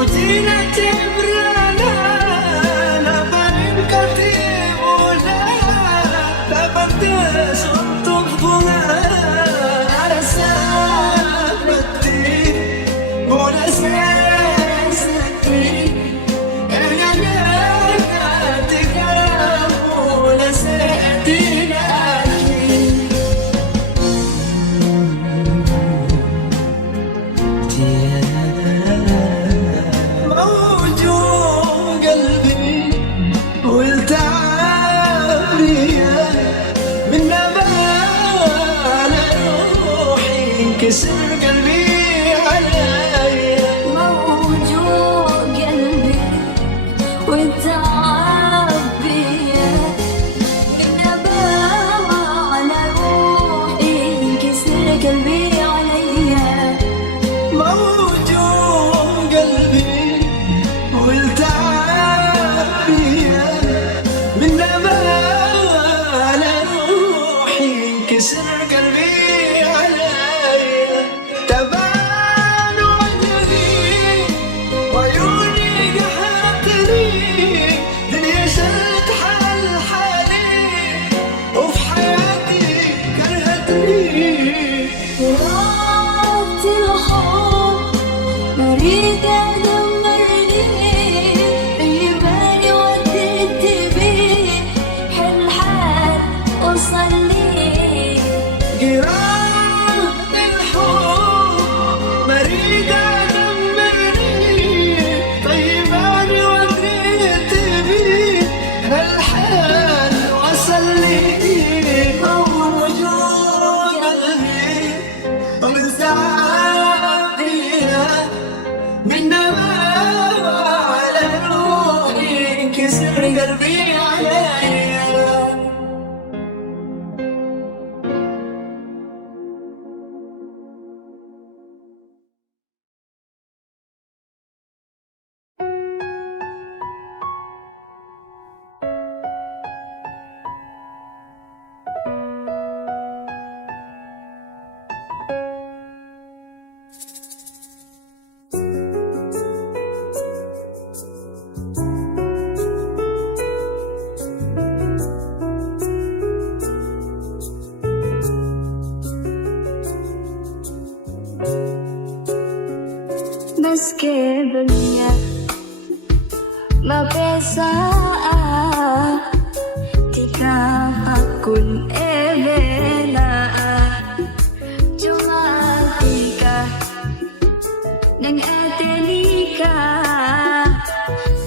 وزينة برانا لا بارين كتيب ولا لا بردس وطفنا على ساعة بدي ولا ساعة سكري أنا لا تقرب ولا ساعة تلاقي موجوع قلبي والتعب ليا من نبال روحي انكسر قلبي عليا موجوع قلبي والتعب بيا من نبال روحي انكسر قلبي عليا موجوع قلبي والتعب ليا من نبال روحي انكسر قلبي عليا تبان وجهي وعيوني قحطني دنيا شلت حال حالي وفي حياتي كرهتني وقت الحب أريد أدمرني بالي وديت بيه حل وصل لي قراءة الحب مريد أدمرني طيب أنا وديت بيه هالحال وصل لي موجوع قلبي ومن ساعتها من نبال على روحي انكسر قلبي عليا meski dunia mapesa tika akun ebela cuma tika nang etenika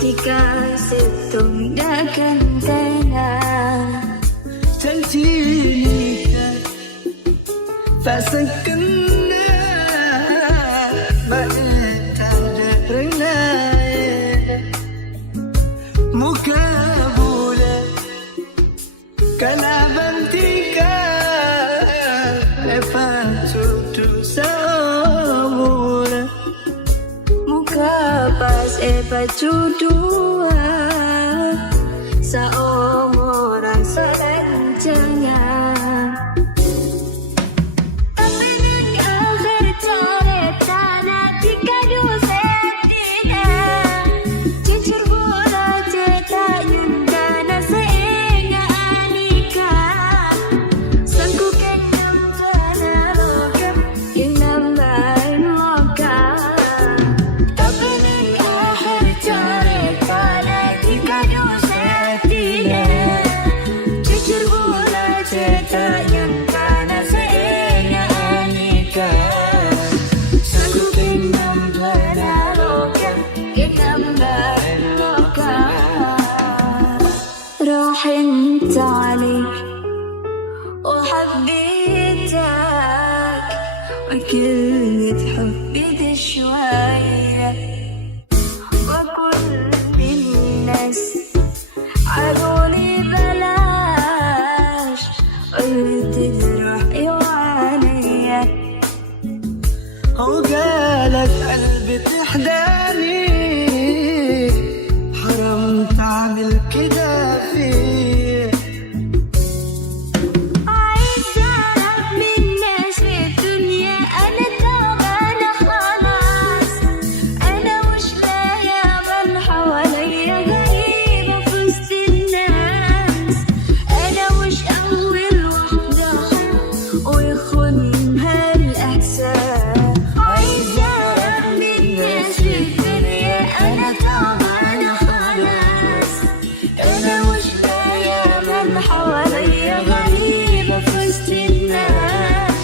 tika setong dakan tena تنتيني فسكننا ما تدرنا مكابولة كلابنتك لفاتو تساولة mukapas epacudua seorang selanjangnya tapi di akhir cerita nanti kadu setina jujur bola cerita yunda nasenya anika sangku kenam jana logam kenam lain logam tapi di akhir cerita nanti kadu setina jujur bola cerita yunda nasenya anika sangku kenam jana logam kenam lain logam راح انت عليك وحبيتك وكلمة حبي دي شوية وكل الناس عالوني بلاش قلت روحي وعليا وقالت قلبي تحداني حرام تعمل كده فيه عايزة أعرف من الناس في الدنيا أنا تعبانة خلاص أنا مش لاقية أنا تعبانة خلاص، أنا مش لاقية من حواليا، غريبة في وسط الناس.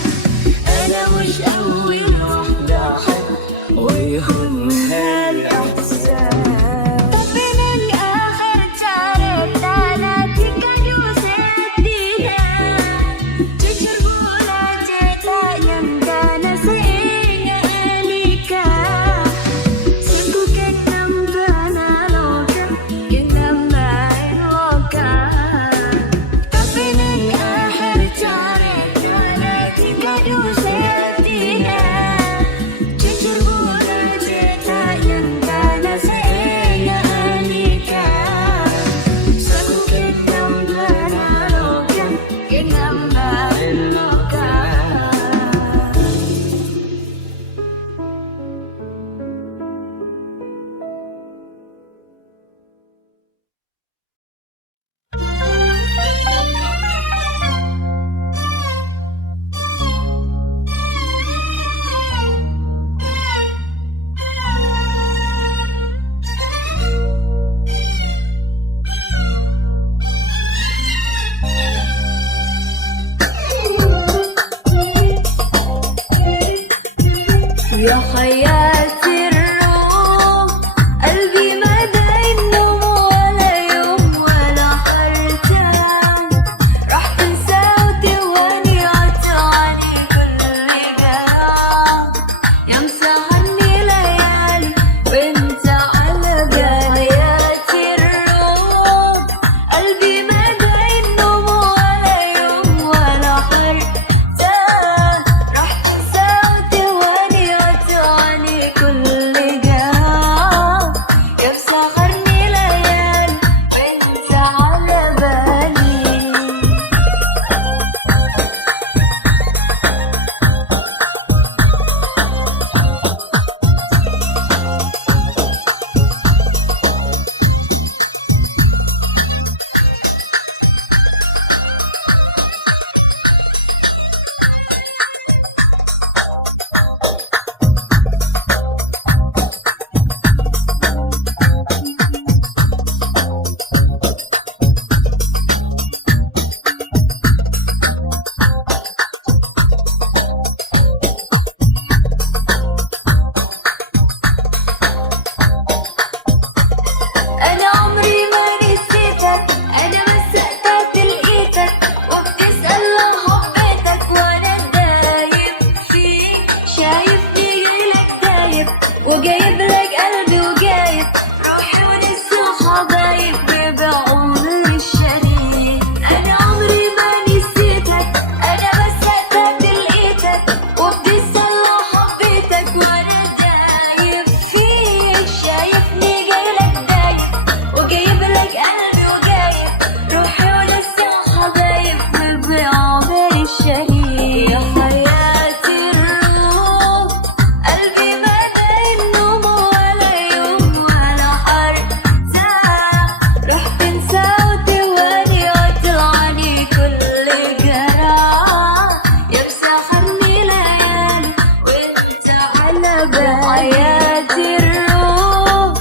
أنا مش أول وحدة أحب ويهمها الإحساس. طب من الآخر تعرف لعنتك جوزتينا، تجربونا تتعلم دانا سينا أليكا. سيكو كتم بنا لوكا كنما لوكا. طب من الآخر تعرف لعنتك جوزتينا، تجربونا تتعلم دانا سينا أليكا. سيكو كتم بنا لوكا كنما لوكا. يا خيالتي الروح، قلبي مدى النوم ولا يوم ولا حرتان. راح تنسى وتواني عطاني كل جرح. يا مسهرني ليالي وانت على بالياتي الروح، قلبي مدى النوم ولا يوم ولا حرتان. راح تنسى وتواني عطاني كل جرح. يا مسهرني ليالي وانت على بالي. أنا عمري ما نسيتك، أنا بس وقتك لقيتك، وبتسأل لو حبيتك وأنا دايب فيك. شايفني جايلك دايب وجايب لك قلبي وجايب روحي ولسه حبايب بعمري الشريك. أنا عمري ما نسيتك، أنا بس وقتك لقيتك، وبتسأل لو حبيتك وأنا دايب فيك. شايفني جايلك دايب وجايب لك قلبي وجايب روحي ولسه حبايب بعمري الشريك. يا حياتي الروح، قلبي مدى النوم ولا يوم ولا حرتان. راح تنسى وتواني عطاني كل جرح. يا مسهرني ليالي وانت على بالي. حياتي الروح،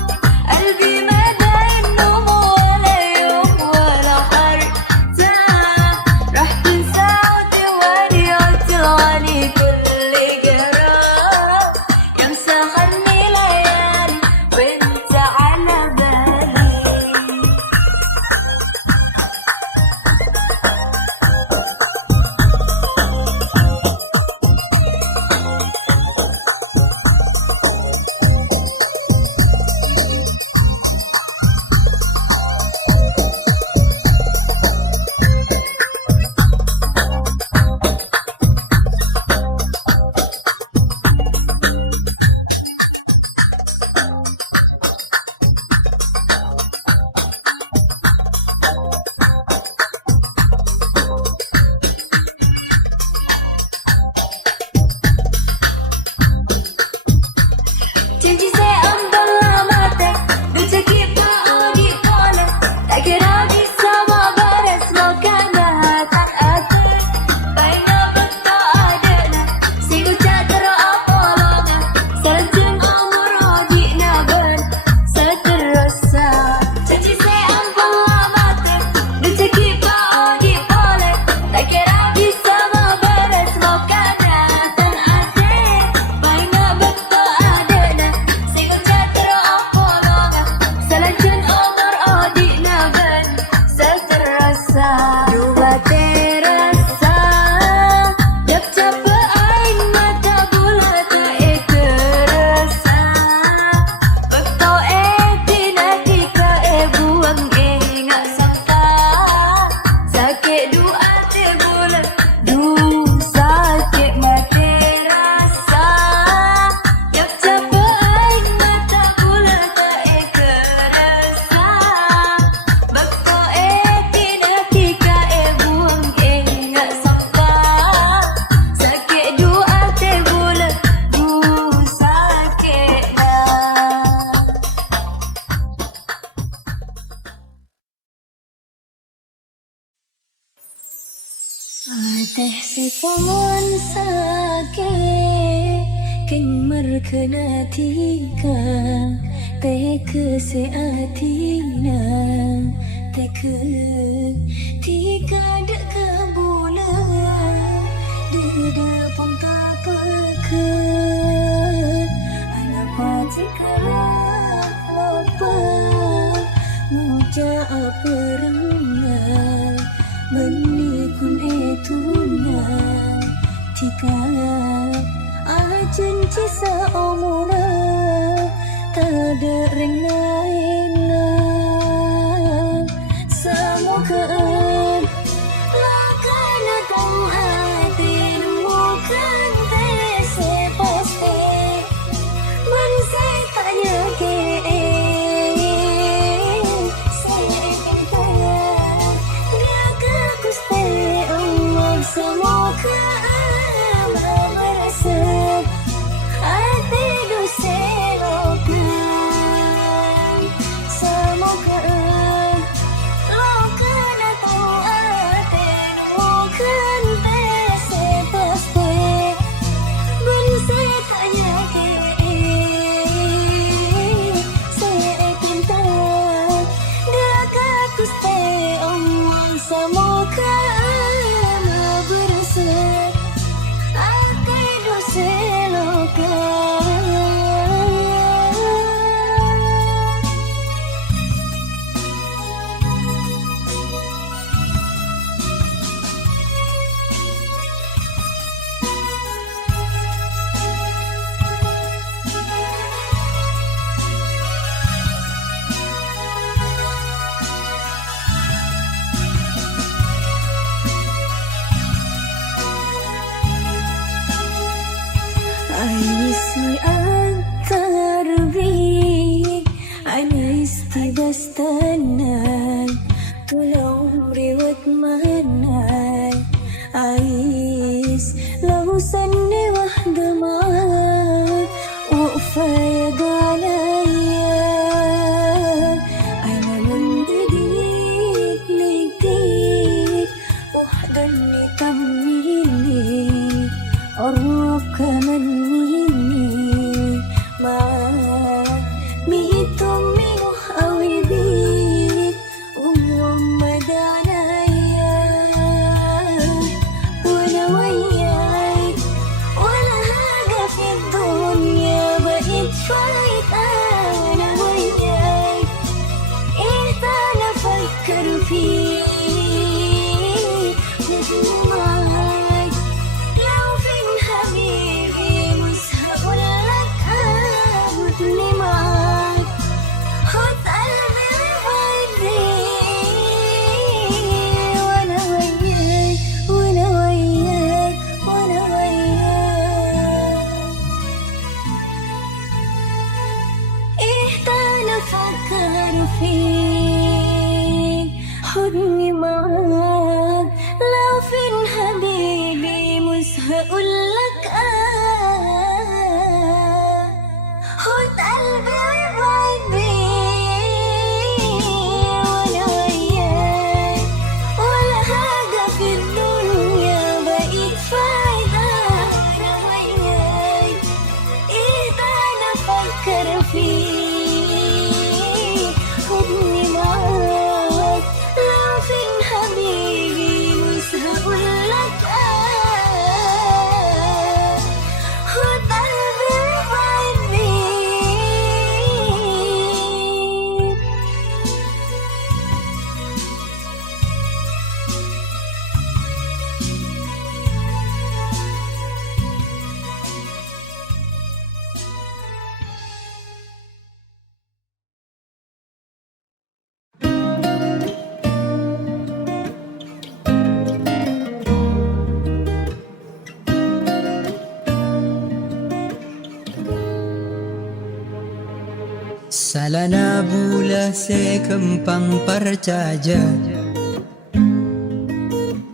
teh sepaman sake keng markena tika teh keseatina teh ke tika dek kabula dede pun tak peker anak pati kalah apa muja apa renang menikun etunan tika ajen cisa omuna tada rengaina samukaan lakana tong atin mukan tese poste man saya tanya ke semoga Allah merasa hati doselokan semoga lokan atau aten bukan tese pasti bensetanya ke saya cinta dekat kuste Allah semoga Aisi antarbi Anaisti bastanan Tulau riwat manai Ais lausan dewah demai Ufaya galaya Aina mendidik lidik Wahdan nitamini Orok مني ما بيتم منه أوي بيك ومدانا ولا وياك ولا حاجة في الدنيا بقيت فايت أنا وياك إيه أنا أفكر فيك معاك لو فين حبيبي مش هقول لك أبدني معاك خد قلبي وبعدي وأنا وياك وأنا وياك وأنا وياك إيه أنا أفكر فيك خدني معاك لو فين حبيبي مش هقول لك خد قلبي وبعدي وأنا وياك ولا حاجة في الدنيا بقيت فايدة أنا وياك إيه أنا أفكر فيك خدني معاك لو فين حبيبي مش هقول لك خد قلبي وبعدي Salana bula se kempang percaja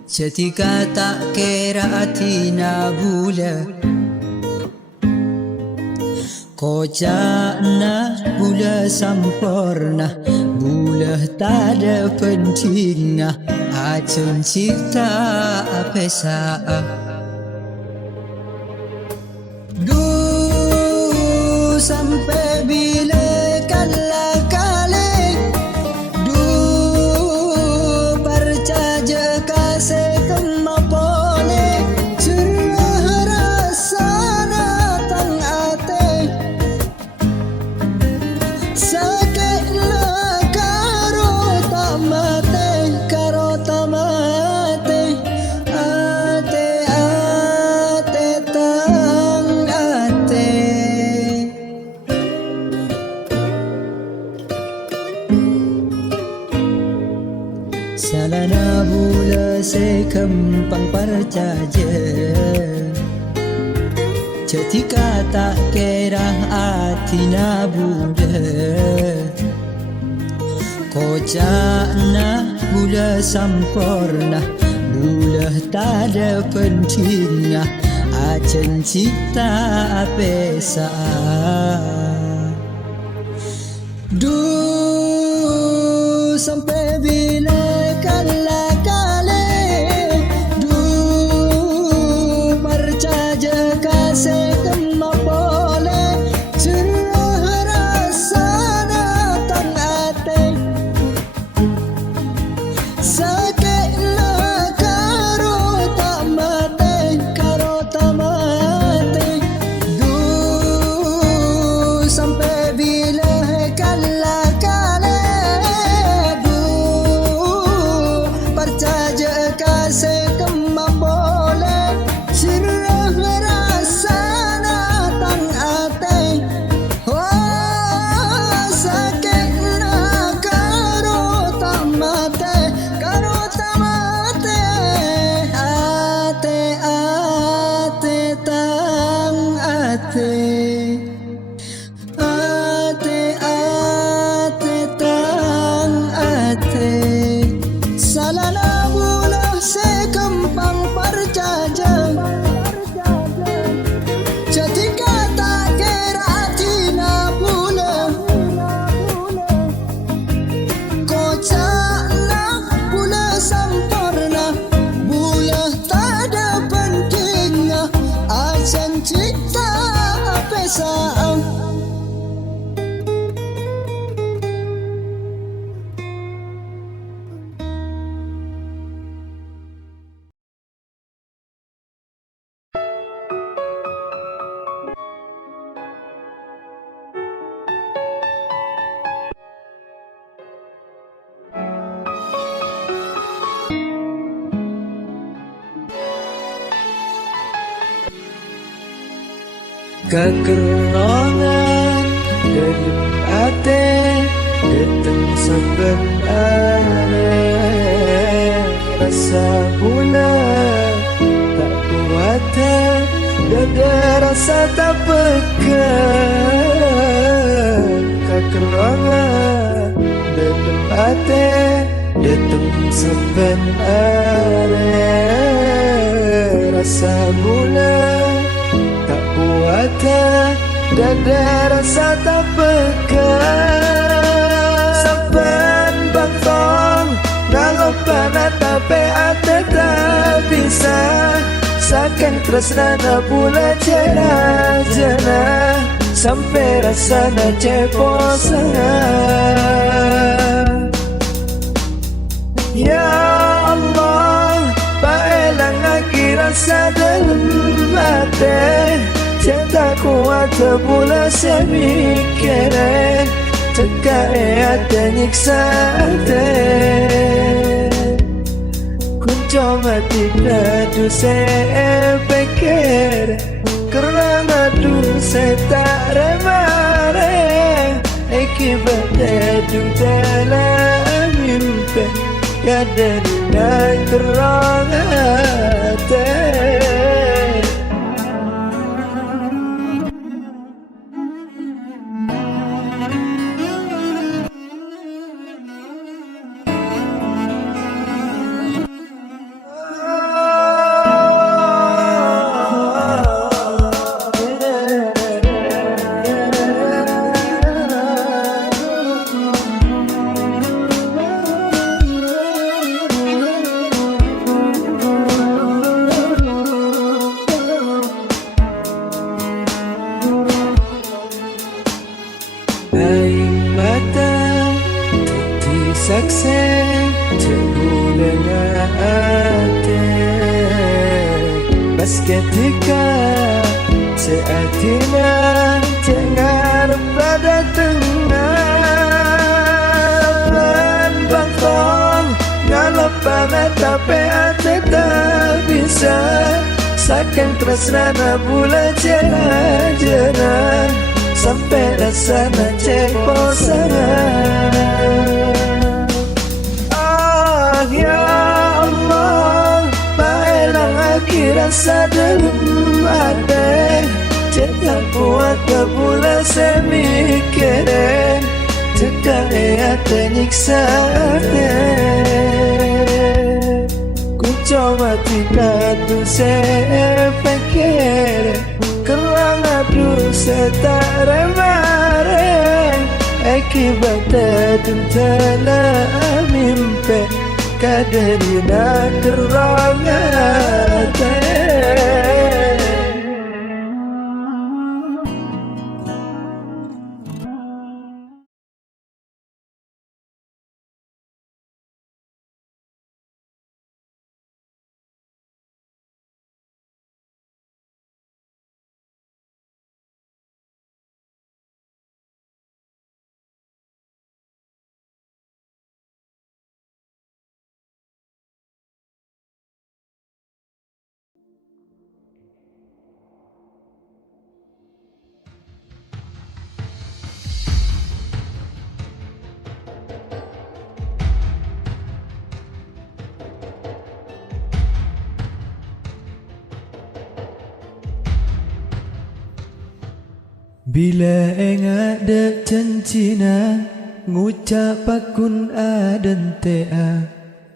Setika tak kira atina bula Kocana bula sampurna Bula tak ada pentingnya Acun cipta pesa Du sampai bila kala kale Du percaja kasih kemapole Cerah rasa datang ate Sakit la karo tamate Ate ate tang ate Salana bula se kempang percaja Ketika tak kira hati na buda Kocakna bula sampurna Bula tak ada pentingnya Acen cipta pesa Du sampai bila kala kale Du percaja kasih kemapole Cerah rasa datang ate Sakit la karo tamate Du sampai bila kala kale Du percaja kasih kemapole Cerah rasa datang ate Oh sakit la karo tamate Ate ate tang ate Ate ate tang ate Salana bula se kempang percaja Ketika tak kira tina bula Kocakna bula sampurna Bula tak ada pentingnya Acen cipta pesa Kekerongan dalam hati Datang sebenarnya Rasa pula tak kuat Dada rasa tak pegang Kekerongan dalam hati Datang sebenarnya Rasa pula Wata dada rasa tak pegang Sampan bangtong Nangopan tapi ate tak bisa Saking tresna na pula jana Sampai rasa na cepo sangat Ya Allah Paelang lagi rasa dalam hati Cinta kuat pula saya mikirnya Tekai ada nyiksa hati Ku coba tidak saya pikir Kerana saya tak remare Akibat hidup dalam mimpi Ya dari nak terang hati mata teti saksi terbulang ate pas ketika seatina cengar pada tengah ban bangkong ngalepa mata ate tak bisa saking tresnana bula jena sampai rasana cek bosan. Ah ya Allah, maelang akhirat sadem ade cetak buat kebula semikirin cekak ate nyiksa ate ku coba tidak tu saya pikir kerang adu setak remare akibat tentala mimpi kaderina kerang ate. Bila ada cancina ngucap akun adan tea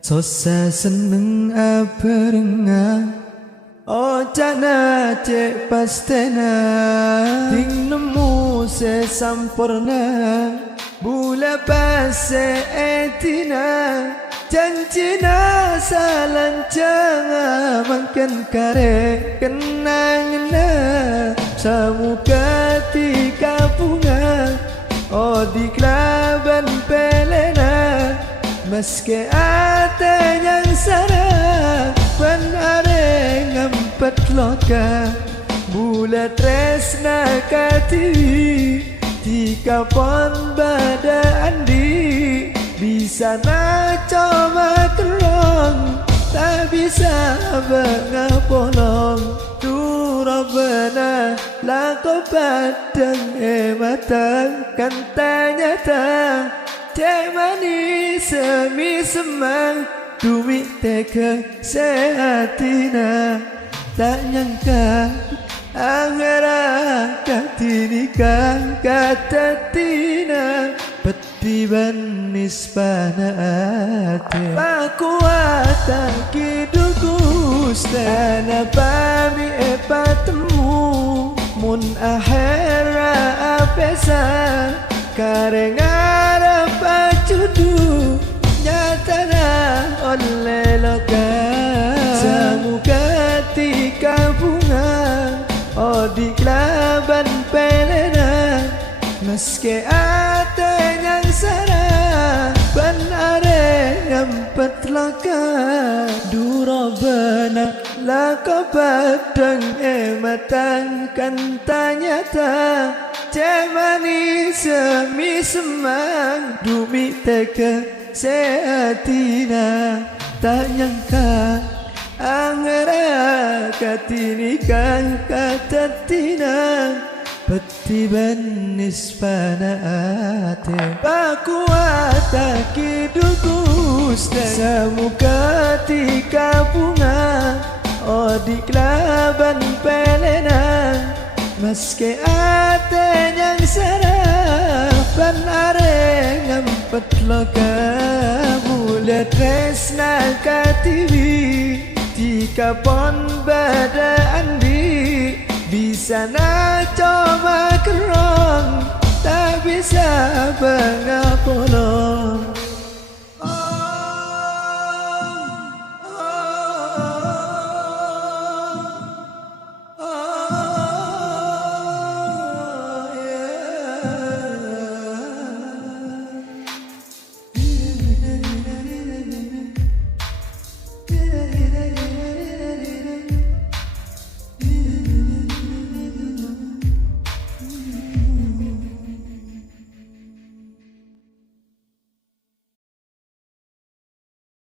sosa seneng aperenga oh cana cek pastena ting nemu se sampurna bula pase etina cancina salancang makan kare kenangna samuka tika bunga oh di klaban pelena meski ate yang sara pan are ngampet loka bulat resna katiwi tika pon bada andi bisa na coba kerong tak bisa mengapolong Rabbana lako padang matang kan tanyata cek manis semi semang duit teka sehatina tak nyangka angara katinikah kata tina petiban nispana ate pakuata kiduku stana pami epatemu mun ahera apesa karengara pacudu nyatana oleh loka samuka tika bunga oh di klaban pelena meski ate yang sara ban are ngampet loka durabana lako padang matang kan tanyata cemani semi semang dumi teka sehatina tak nyangka angara katinikah katatina petiban nispana ate pakuata kidukus samuka tika bunga oh di klaban pelena meski ate yang sarapan are ngampet loka bulat resna katiwi tika pon bada andi bisa na coba kerong tak bisa bangga